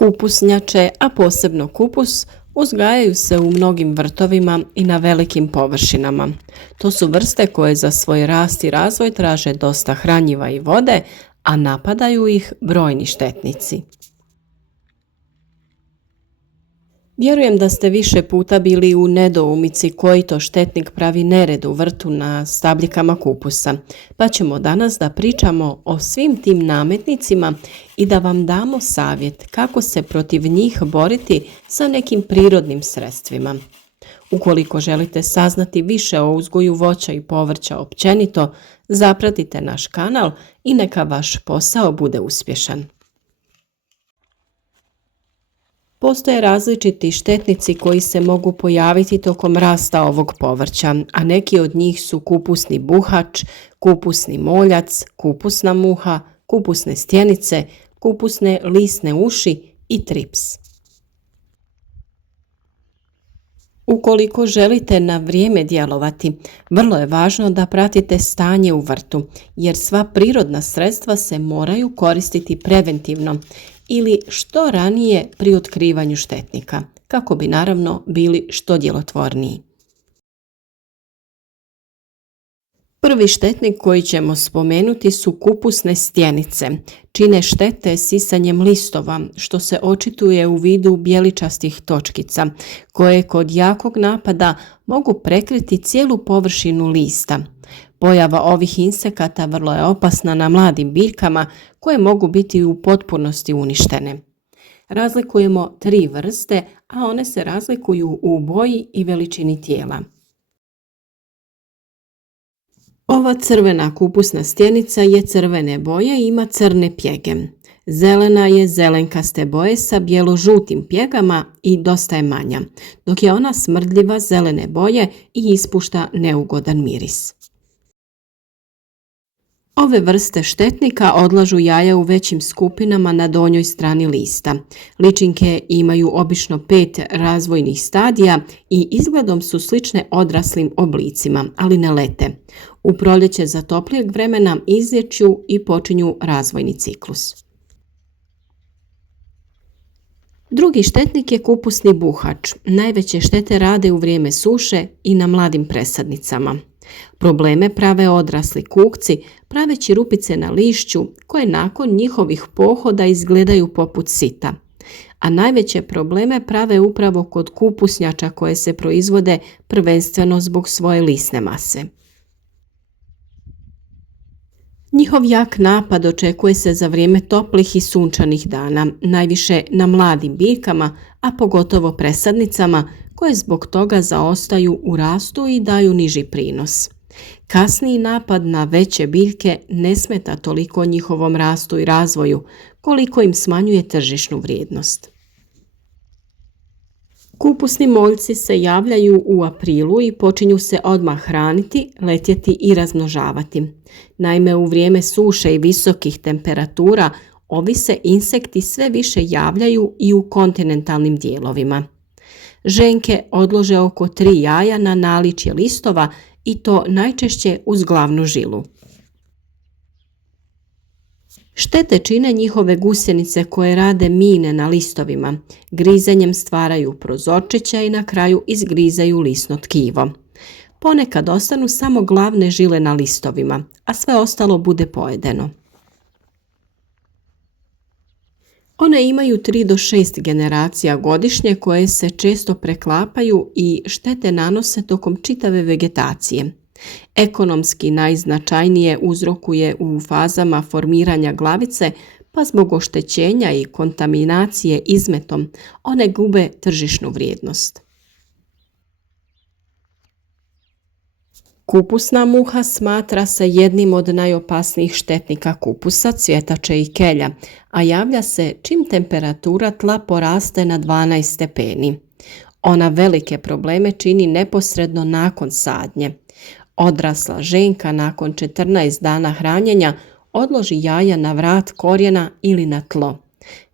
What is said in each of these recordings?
Kupusnjače, a posebno kupus, uzgajaju se u mnogim vrtovima i na velikim površinama. To su vrste koje za svoj rast i razvoj traže dosta hranjiva i vode, a napadaju ih brojni štetnici. Vjerujem da ste više puta bili u nedoumici koji to štetnik pravi nered u vrtu na stabljikama kupusa, pa ćemo danas da pričamo o svim tim nametnicima i da vam damo savjet kako se protiv njih boriti sa nekim prirodnim sredstvima. Ukoliko želite saznati više o uzgoju voća i povrća općenito, zapratite naš kanal i neka vaš posao bude uspješan. Postoje različiti štetnici koji se mogu pojaviti tokom rasta ovog povrća, a neki od njih su kupusni buhač, kupusni moljac, kupusna muha, kupusne stjenice, kupusne lisne uši i trips. Ukoliko želite na vrijeme djelovati, vrlo je važno da pratite stanje u vrtu, jer sva prirodna sredstva se moraju koristiti preventivno ili što ranije pri otkrivanju štetnika, kako bi naravno bili što djelotvorniji. Prvi štetnik koji ćemo spomenuti su kupusne stjenice. Čine štete sisanjem listova, što se očituje u vidu bijeličastih točkica, koje kod jakog napada mogu prekriti cijelu površinu lista. Pojava ovih insekata vrlo je opasna na mladim biljkama koje mogu biti u potpunosti uništene. Razlikujemo 3 vrste, a one se razlikuju u boji i veličini tijela. Ova crvena kupusna stjenica je crvene boje i ima crne pjege. Zelena je zelenkaste boje sa bijelo-žutim pjegama i dosta je manja, dok je ona smrdljiva zelene boje i ispušta neugodan miris. Ove vrste štetnika odlažu jaja u većim skupinama na donjoj strani lista. Ličinke imaju obično 5 razvojnih stadija i izgledom su slične odraslim oblicima, ali ne lete. U proljeće za toplijeg vremena izlječu i počinju razvojni ciklus. Drugi štetnik je kupusni buhač. Najveće štete rade u vrijeme suše i na mladim presadnicama. Probleme prave odrasli kukci, praveći rupice na lišću koje nakon njihovih pohoda izgledaju poput sita. A najveće probleme prave upravo kod kupusnjača koje se proizvode prvenstveno zbog svoje lisne mase. Njihov jak napad očekuje se za vrijeme toplih i sunčanih dana, najviše na mladim biljkama, a pogotovo presadnicama koje zbog toga zaostaju u rastu i daju niži prinos. Kasniji napad na veće biljke ne smeta toliko njihovom rastu i razvoju, koliko im smanjuje tržišnu vrijednost. Kupusni moljci se javljaju u aprilu i počinju se odmah hraniti, letjeti i razmnožavati. Naime, u vrijeme suše i visokih temperatura ovi se insekti sve više javljaju i u kontinentalnim dijelovima. Ženke odlože oko 3 jaja na naličje listova i to najčešće uz glavnu žilu. Štete čine njihove gusjenice koje rade mine na listovima. Grizanjem stvaraju prozorčića i na kraju izgrizaju lisno tkivo. Ponekad ostanu samo glavne žile na listovima, a sve ostalo bude pojedeno. One imaju 3 do 6 generacija godišnje koje se često preklapaju i štete nanose tokom čitave vegetacije. Ekonomski najznačajnije uzrokuje u fazama formiranja glavice, pa zbog oštećenja i kontaminacije izmetom one gube tržišnu vrijednost. Kupusna muha smatra se jednim od najopasnijih štetnika kupusa, cvjetače i kelja, a javlja se čim temperatura tla poraste na 12 stepeni. Ona velike probleme čini neposredno nakon sadnje. Odrasla ženka nakon 14 dana hranjenja odloži jaja na vrat korijena ili na tlo.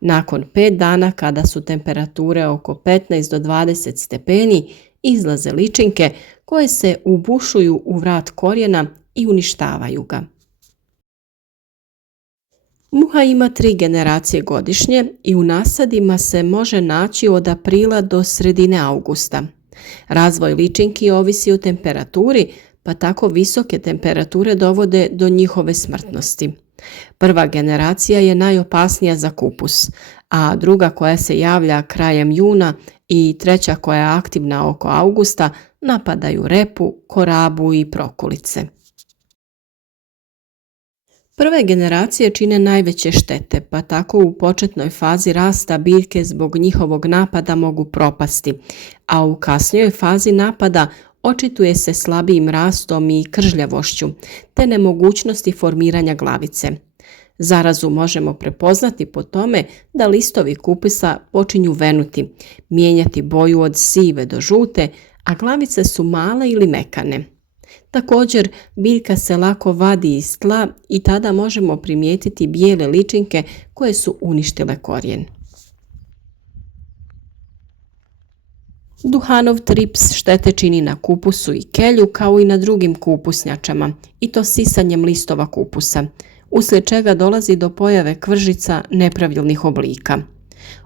Nakon 5 dana kada su temperature oko 15 do 20 stepeni, izlaze ličinke koje se ubušuju u vrat korijena i uništavaju ga. Muha ima 3 generacije godišnje i u nasadima se može naći od aprila do sredine augusta. Razvoj ličinki ovisi o temperaturi, pa tako visoke temperature dovode do njihove smrtnosti. Prva generacija je najopasnija za kupus, a druga koja se javlja krajem juna i treća koja je aktivna oko augusta napadaju repu, korabu i prokulice. Prve generacije čine najveće štete, pa tako u početnoj fazi rasta biljke zbog njihovog napada mogu propasti, a u kasnijoj fazi napada očituje se slabijim rastom i kržljavošću, te nemogućnosti formiranja glavice. Zarazu možemo prepoznati po tome da listovi kupusa počinju venuti, mijenjati boju od sive do žute, a glavice su male ili mekane. Također, biljka se lako vadi iz tla i tada možemo primijetiti bijele ličinke koje su uništile korijen. Duhanov trips štete čini na kupusu i kelju kao i na drugim kupusnjačama, i to sisanjem listova kupusa, uslijed čega dolazi do pojave kvržica nepravilnih oblika.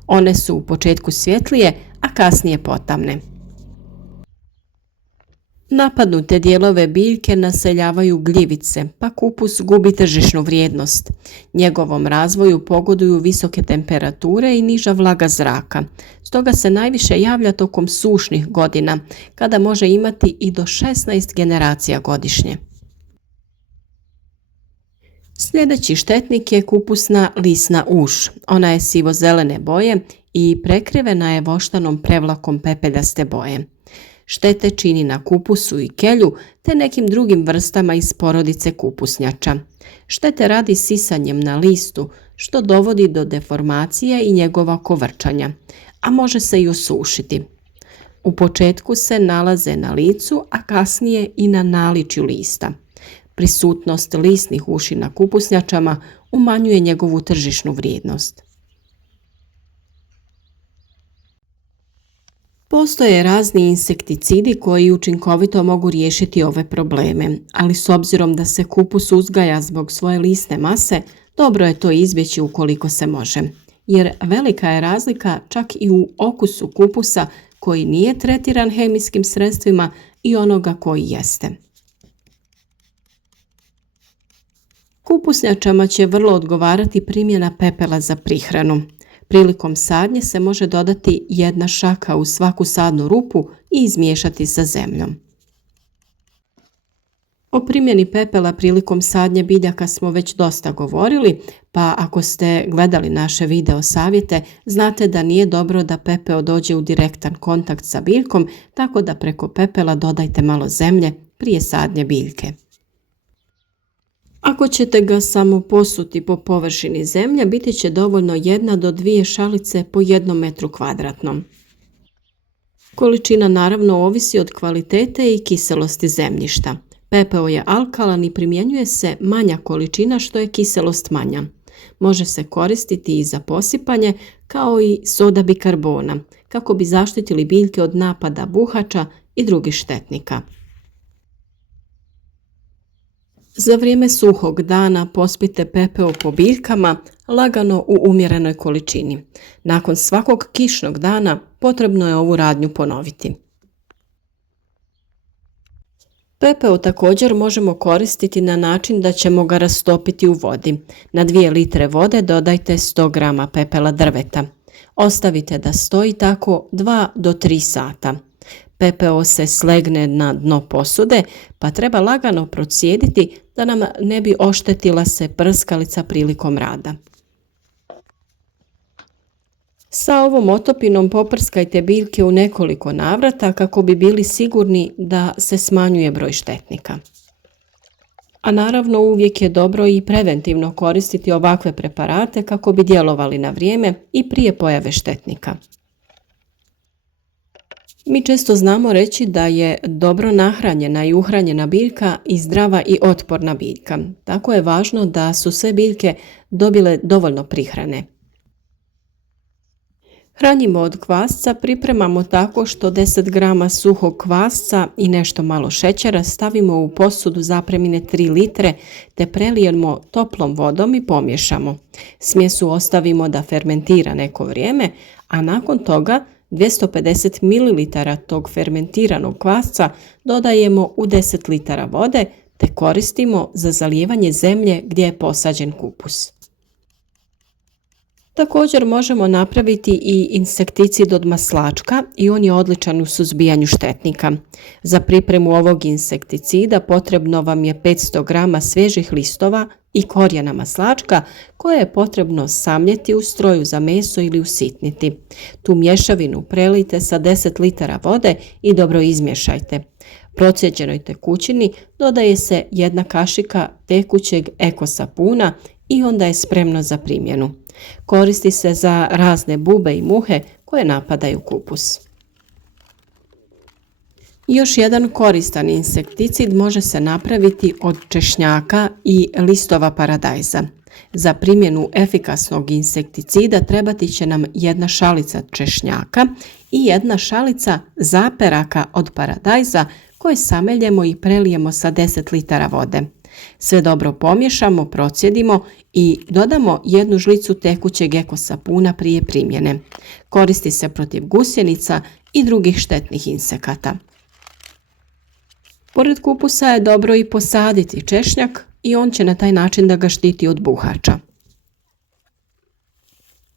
One su u početku svjetlije, a kasnije potamne. Napadnute dijelove biljke naseljavaju gljivice, pa kupus gubi tržišnu vrijednost. Njegovom razvoju pogoduju visoke temperature i niža vlaga zraka. Stoga se najviše javlja tokom sušnih godina, kada može imati i do 16 generacija godišnje. Sljedeći štetnik je kupusna lisna uš. Ona je sivo-zelene boje i prekrivena je voštanom prevlakom pepeljaste boje. Štete čini na kupusu i kelju te nekim drugim vrstama iz porodice kupusnjača. Štete radi sisanjem na listu, što dovodi do deformacije i njegova kovrčanja, a može se i osušiti. U početku se nalaze na licu, a kasnije i na naličju lista. Prisutnost lisnih uši na kupusnjačama umanjuje njegovu tržišnu vrijednost. Postoje razni insekticidi koji učinkovito mogu riješiti ove probleme, ali s obzirom da se kupus uzgaja zbog svoje lisne mase, dobro je to izbjeći ukoliko se može, jer velika je razlika čak i u okusu kupusa koji nije tretiran hemijskim sredstvima i onoga koji jeste. Kupusnjačama će vrlo odgovarati primjena pepela za prihranu. Prilikom sadnje se može dodati 1 šaka u svaku sadnu rupu i izmiješati sa zemljom. O primjeni pepela prilikom sadnje biljaka smo već dosta govorili, pa ako ste gledali naše video savjete, znate da nije dobro da pepeo dođe u direktan kontakt sa biljkom, tako da preko pepela dodajte malo zemlje prije sadnje biljke. Ako ćete ga samo posuti po površini zemlje, biti će dovoljno 1 do 2 šalice po 1 metru kvadratnom. Količina naravno ovisi od kvalitete i kiselosti zemljišta. Pepeo je alkalan i primjenjuje se manja količina što je kiselost manja. Može se koristiti i za posipanje kao i soda bikarbona, kako bi zaštitili biljke od napada buhača i drugih štetnika. Za vrijeme suhog dana pospite pepeo po biljkama lagano u umjerenoj količini. Nakon svakog kišnog dana potrebno je ovu radnju ponoviti. Pepeo također možemo koristiti na način da ćemo ga rastopiti u vodi. Na 2 litre vode dodajte 100 grama pepela drveta. Ostavite da stoji tako 2 do 3 sata. Pepeo se slegne na dno posude, pa treba lagano procijediti da nam ne bi oštetila se prskalica prilikom rada. Sa ovom otopinom poprskajte biljke u nekoliko navrata kako bi bili sigurni da se smanjuje broj štetnika. A naravno uvijek je dobro i preventivno koristiti ovakve preparate kako bi djelovali na vrijeme i prije pojave štetnika. Mi često znamo reći da je dobro nahranjena i uhranjena biljka i zdrava i otporna biljka. Tako je važno da su sve biljke dobile dovoljno prihrane. Hranjivo od kvasca pripremamo tako što 10 grama suhog kvasca i nešto malo šećera stavimo u posudu zapremine 3 litre te prelijemo toplom vodom i pomiješamo. Smjesu ostavimo da fermentira neko vrijeme, a nakon toga 250 ml tog fermentiranog kvasca dodajemo u 10 litara vode te koristimo za zalijevanje zemlje gdje je posađen kupus. Također možemo napraviti i insekticid od maslačka i on je odličan u suzbijanju štetnika. Za pripremu ovog insekticida potrebno vam je 500 grama svježih listova i korijena maslačka koje je potrebno samljeti u stroju za meso ili usitniti. Tu mješavinu prelijte sa 10 litara vode i dobro izmješajte. Procijeđenoj tekućini dodaje se 1 kašika tekućeg eko sapuna i onda je spremno za primjenu. Koristi se za razne bube i muhe koje napadaju kupus. Još jedan koristan insekticid može se napraviti od češnjaka i listova paradajza. Za primjenu efikasnog insekticida trebati će nam 1 šalica češnjaka i 1 šalica zaperaka od paradajza koje sameljemo i prelijemo sa 10 litara vode. Sve dobro pomiješamo, procijedimo i dodamo 1 žlicu tekućeg eko sapuna prije primjene. Koristi se protiv gusjenica i drugih štetnih insekata. Pored kupusa je dobro i posaditi češnjak i on će na taj način da ga štiti od buhača.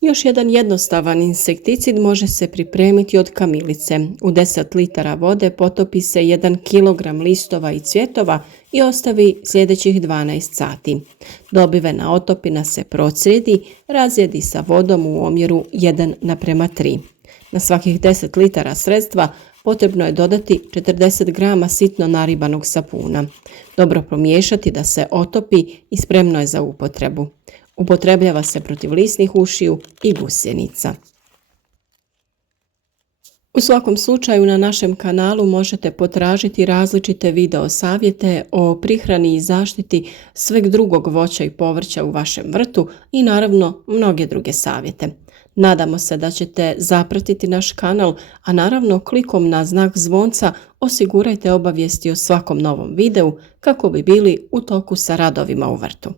Još jedan jednostavan insekticid može se pripremiti od kamilice. U 10 litara vode potopi se 1 kg listova i cvjetova i ostavi sljedećih 12 sati. Dobivena otopina se procjedi, razjedi sa vodom u omjeru 1:3. Na svakih 10 litara sredstva potrebno je dodati 40 grama sitno naribanog sapuna. Dobro promiješati da se otopi i spremno je za upotrebu. Upotrebljava se protiv lisnih ušiju i gusjenica. U svakom slučaju na našem kanalu možete potražiti različite video savjete o prihrani i zaštiti sveg drugog voća i povrća u vašem vrtu i naravno mnoge druge savjete. Nadamo se da ćete zapratiti naš kanal, a naravno klikom na znak zvonca osigurajte obavijesti o svakom novom videu kako bi bili u toku sa radovima u vrtu.